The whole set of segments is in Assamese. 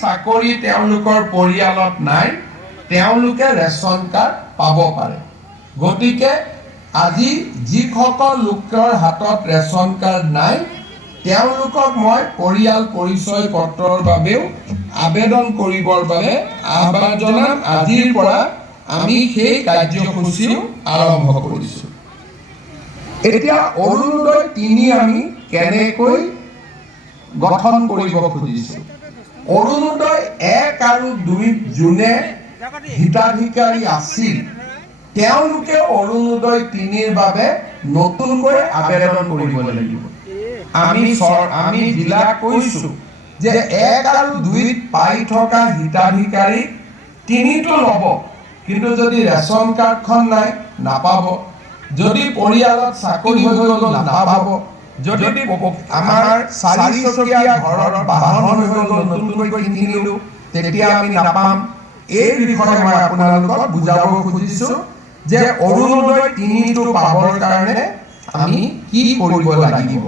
চাকৰি তেওঁলোকৰ পৰিয়ালত নাই তেওঁলোকে ৰেচন কাৰ্ড পাব পাৰে গতিকে আজি যিসকল লোকৰ হাতত ৰেচন কাৰ্ড নাই তেওঁলোকক মই পৰিয়াল পৰিচয় পত্ৰৰ বাবেও আবেদন কৰিবৰ বাবে আহ্বান জনাম আজিৰ পৰা আমি সেই কাৰ্যসূচীও আৰম্ভ কৰিছো এতিয়া অৰুণোদয় 3 আমি কেনেকৈ গঠন কৰিব খুজিছো অৰুণোদয় 1 আৰু 2 জুনে হিতাধিকাৰী আছিল তেওঁলোকে অৰুণোদয় 3 বাবে নতুনকৈ আবেদন কৰিব লাগিব আমি জিলা কৈছো যে 1 আৰু 2 পাই থকা হিতাধিকাৰী 3টো ল'ব কিন্তু যদি ৰেচন কাৰ্ডখন নাই নাপাব যদি পৰিয়ালত চাকৰি হৈ গ'ল নাপাব যদি আমাৰ 4 চকীয়া ঘৰত বাহন হৈ গ'ল নতুনকৈ কিনিলো তেতিয়া আমি নাপাম এই বিষয়ে মই আপোনালোকক বুজাব খুজিছো যে অৰুণোদয় 3টো পাবৰ কাৰণে আমি কি কৰিব লাগিব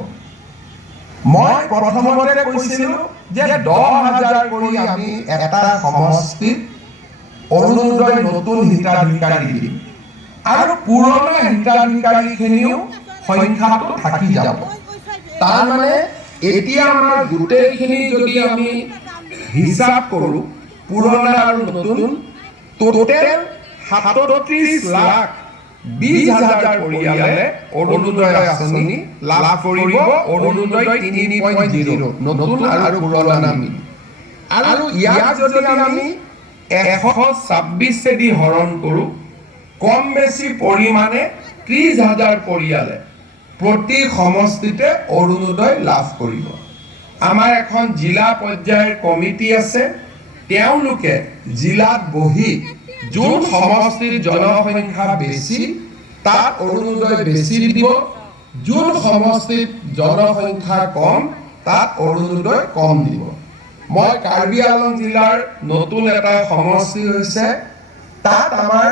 মই প্ৰথমতে কৈছিলো যে 10,000 কৰি আমি এটা সমষ্টিত অৰুণোদয় নতুন হিতাধিকাৰী দিম আৰু পুৰণা হিতাধিকাৰীখিনিও সংখ্যাটো থাকি যাব তাৰ মানে এতিয়া আমাৰ গোটেইখিনি যদি আমি হিচাপ কৰো পুৰণা আৰু নতুন টোটেল 37,20,000 পৰিয়ালে অৰুণোদয় আঁচনি লাভ কৰিব অৰুণোদয় 3.0 নতুন আৰু পুৰণা মিলি আৰু ইয়াক যদি আমি 126 দি হৰণ কৰো কম বেছি পৰিমাণে 30,000 পৰিয়ালে প্ৰতি সমষ্টিতে অৰুণোদয় লাভ কৰিব আমাৰ এখন জিলা পৰ্যায়ৰ কমিটি আছে তেওঁলোকে জিলাত বহি যোন সমষ্টিৰ জনসংখ্যা বেছি তাত অৰুণোদয় বেছি দিব যোন সমষ্টিত জনসংখ্যা কম তাত অৰুণোদয় কম দিব মই কাৰ্বি আংলং জিলাৰ নতুন এটা সমষ্টি হৈছে তাত আমাৰ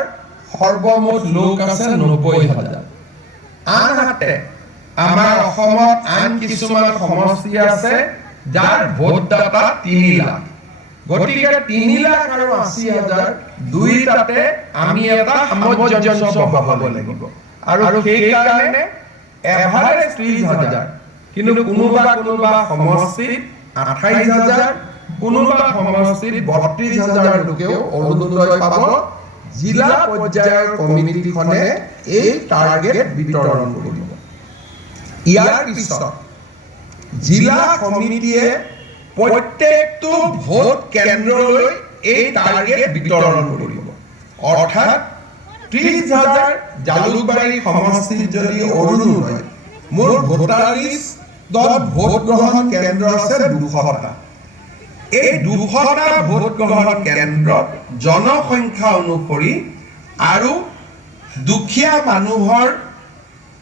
সৰ্বমুঠ লোক আছে 90,000 আনহাতে আমাৰ অসমত আন কিছুমান সমষ্টি আছে যাৰ ভোটদাতা 3 লাখ গতিকে 3 লাখ আৰু 80,000 দুইটাতে আমি এটা সামঞ্জস্য বহাব লাগিব আৰু সেই কাৰণে এভাৰেজ 30,000 কিন্তু কোনোবা সমষ্টিত 28,000 কোনোবা সমষ্টিত 32,000 লোকেও অৰুণোদয় পাব জিলা পৰ্যায়ৰ কমিটিখনে এই টাৰ্গেট বিতৰণ কৰিব ইয়াৰ পিছত জিলা কমিটিয়ে প্ৰত্যেকটো ভোট কেন্দ্ৰলৈ এই টাৰ্গেট বিতৰণ কৰিব অৰ্থাৎ 30,000 জালুকবাৰী সমষ্টিত যদি অৰুণোদয় মোৰ ভোটাৰ লিষ্টত ভোট গ্ৰহণ কেন্দ্ৰ আছে 200টা এই 200টা ভোট গ্ৰহণ কেন্দ্ৰত জনসংখ্যা অনুসৰি আৰু দুখীয়া মানুহৰ